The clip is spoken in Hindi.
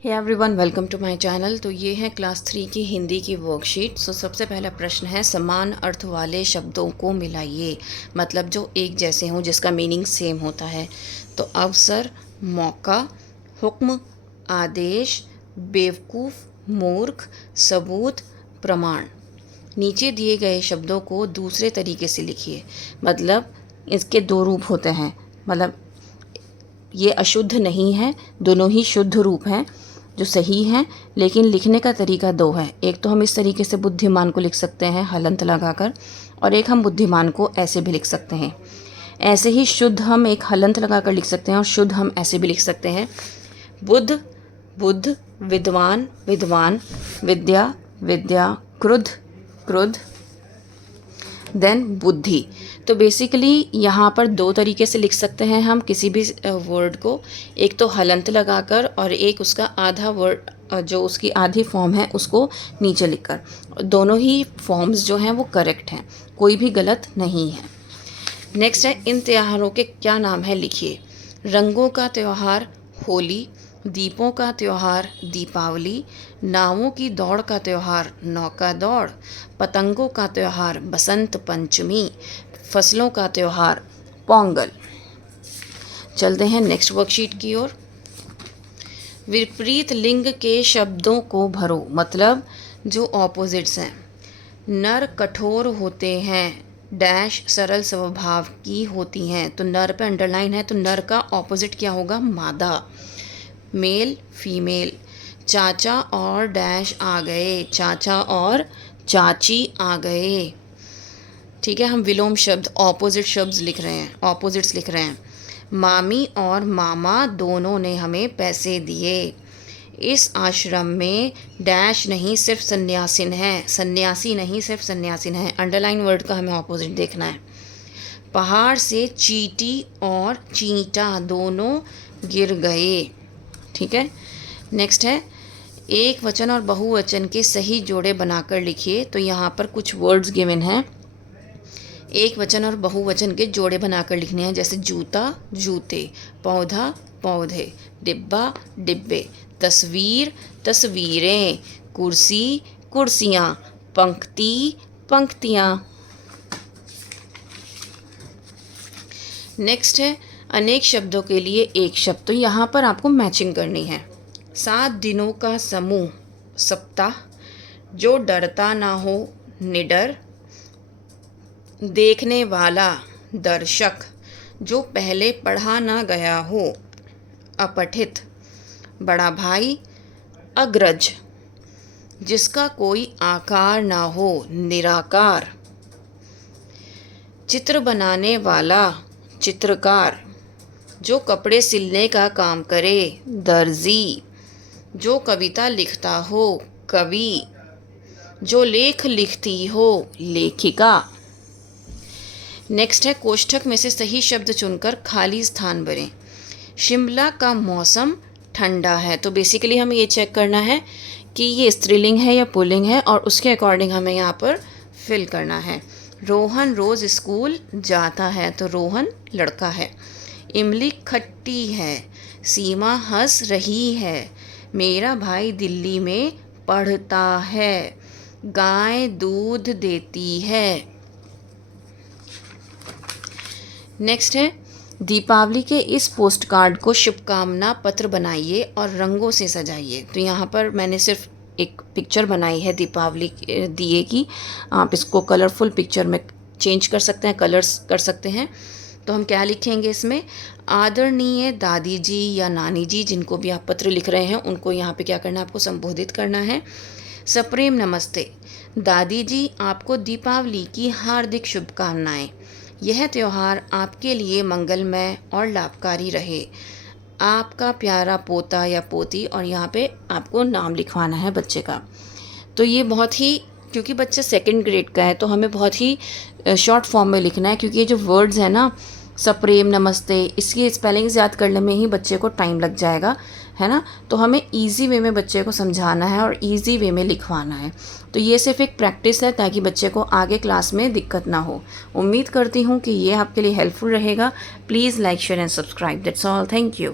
Hey everyone, welcome to my channel. तो ये है क्लास 3 की हिंदी की वर्कशीट। सबसे पहला प्रश्न है, समान अर्थ वाले शब्दों को मिलाइए। मतलब जो एक जैसे हों, जिसका मीनिंग सेम होता है। तो अवसर, मौका, हुक्म, आदेश, बेवकूफ़, मूर्ख, सबूत, प्रमाण। नीचे दिए गए शब्दों को दूसरे तरीके से लिखिए। मतलब इसके दो रूप होते हैं। मतलब ये अशुद्ध नहीं है, दोनों ही शुद्ध रूप हैं जो सही हैं, लेकिन लिखने का तरीका दो है। एक तो हम इस तरीके से बुद्धिमान को लिख सकते हैं हलंत लगाकर, और एक हम बुद्धिमान को ऐसे भी लिख सकते हैं। ऐसे ही शुद्ध हम एक हलंत लगाकर लिख सकते हैं और शुद्ध हम ऐसे भी लिख सकते हैं। बुद्ध, बुद्ध, विद्वान, विद्वान, विद्या, विद्या, क्रुद्ध, क्रुद्ध, देन बुद्धि। तो बेसिकली यहाँ पर दो तरीके से लिख सकते हैं हम किसी भी वर्ड को। एक तो हलंत लगाकर और एक उसका आधा वर्ड, जो उसकी आधी फॉर्म है उसको नीचे लिखकर। दोनों ही फॉर्म्स जो हैं वो करेक्ट हैं, कोई भी गलत नहीं है। नेक्स्ट है, इन त्योहारों के क्या नाम है लिखिए। रंगों का त्यौहार होली, दीपों का त्यौहार दीपावली, नावों की दौड़ का त्यौहार नौका दौड़, पतंगों का त्यौहार बसंत पंचमी, फसलों का त्यौहार पोंगल। चलते हैं नेक्स्ट वर्कशीट की ओर। विपरीत लिंग के शब्दों को भरो। मतलब जो ऑपोजिट्स हैं। नर कठोर होते हैं, डैश सरल स्वभाव की होती हैं। तो नर पे अंडरलाइन है, तो नर का ऑपोजिट क्या होगा? मादा। Male female. चाचा और डैश आ गए, चाचा और चाची आ गए। ठीक है, हम विलोम शब्द, ऑपोजिट शब्द लिख रहे हैं, ऑपोजिट्स लिख रहे हैं। मामी और मामा दोनों ने हमें पैसे दिए। इस आश्रम में डैश नहीं सिर्फ सन्यासीन है, सन्यासी नहीं सिर्फ सन्यासीन है। अंडरलाइन वर्ड का हमें ऑपोजिट देखना है। पहाड़ से चींटी और चींटा दोनों गिर गए। ठीक है, नेक्स्ट है, एक वचन और बहुवचन के सही जोड़े बनाकर लिखिए। तो यहाँ पर कुछ वर्ड्स गिवन हैं, एक वचन और बहुवचन के जोड़े बनाकर लिखने हैं। जैसे जूता जूते, पौधा पौधे, डिब्बा डिब्बे, तस्वीर तस्वीरें, कुर्सी कुर्सियाँ, पंक्ति पंक्तियाँ। नेक्स्ट है, अनेक शब्दों के लिए एक शब्द। तो यहाँ पर आपको मैचिंग करनी है। 7 दिनों का समूह सप्ताह, जो डरता ना हो निडर, देखने वाला दर्शक, जो पहले पढ़ा ना गया हो अपठित, बड़ा भाई अग्रज, जिसका कोई आकार ना हो निराकार, चित्र बनाने वाला चित्रकार, जो कपड़े सिलने का काम करे दर्जी, जो कविता लिखता हो कवि, जो लेख लिखती हो लेखिका। नेक्स्ट है, कोष्ठक में से सही शब्द चुनकर खाली स्थान भरें। शिमला का मौसम ठंडा है। तो बेसिकली हमें ये चेक करना है कि ये स्त्रीलिंग है या पुल्लिंग है, और उसके अकॉर्डिंग हमें यहाँ पर फिल करना है। रोहन रोज़ स्कूल जाता है। तो रोहन लड़का है। इमली खट्टी है, सीमा हंस रही है, मेरा भाई दिल्ली में पढ़ता है, गाय दूध देती है। नेक्स्ट है, दीपावली के इस पोस्ट कार्ड को शुभकामना पत्र बनाइए और रंगों से सजाइए। तो यहाँ पर मैंने सिर्फ एक पिक्चर बनाई है दीपावली दिए की। आप इसको कलरफुल पिक्चर में चेंज कर सकते हैं, कलर्स कर सकते हैं। तो हम क्या लिखेंगे इसमें? आदरणीय दादी जी या नानी जी, जिनको भी आप पत्र लिख रहे हैं, उनको यहाँ पे क्या करना है? आपको संबोधित करना है। सप्रेम नमस्ते दादी जी, आपको दीपावली की हार्दिक शुभकामनाएं। यह त्यौहार आपके लिए मंगलमय और लाभकारी रहे। आपका प्यारा पोता या पोती, और यहाँ पे आपको नाम लिखवाना है बच्चे का। तो ये बहुत ही, क्योंकि बच्चा 2nd ग्रेड का है, तो हमें बहुत ही शॉर्ट फॉर्म में लिखना है। क्योंकि ये जो वर्ड्स हैं ना, सप्रेम नमस्ते, इसकी स्पेलिंग्स याद करने में ही बच्चे को टाइम लग जाएगा, है ना। तो हमें इजी वे में बच्चे को समझाना है और इजी वे में लिखवाना है। तो ये सिर्फ एक प्रैक्टिस है ताकि बच्चे को आगे क्लास में दिक्कत ना हो। उम्मीद करती हूँ कि ये आपके लिए हेल्पफुल रहेगा। Please like share and subscribe. That's all. Thank you.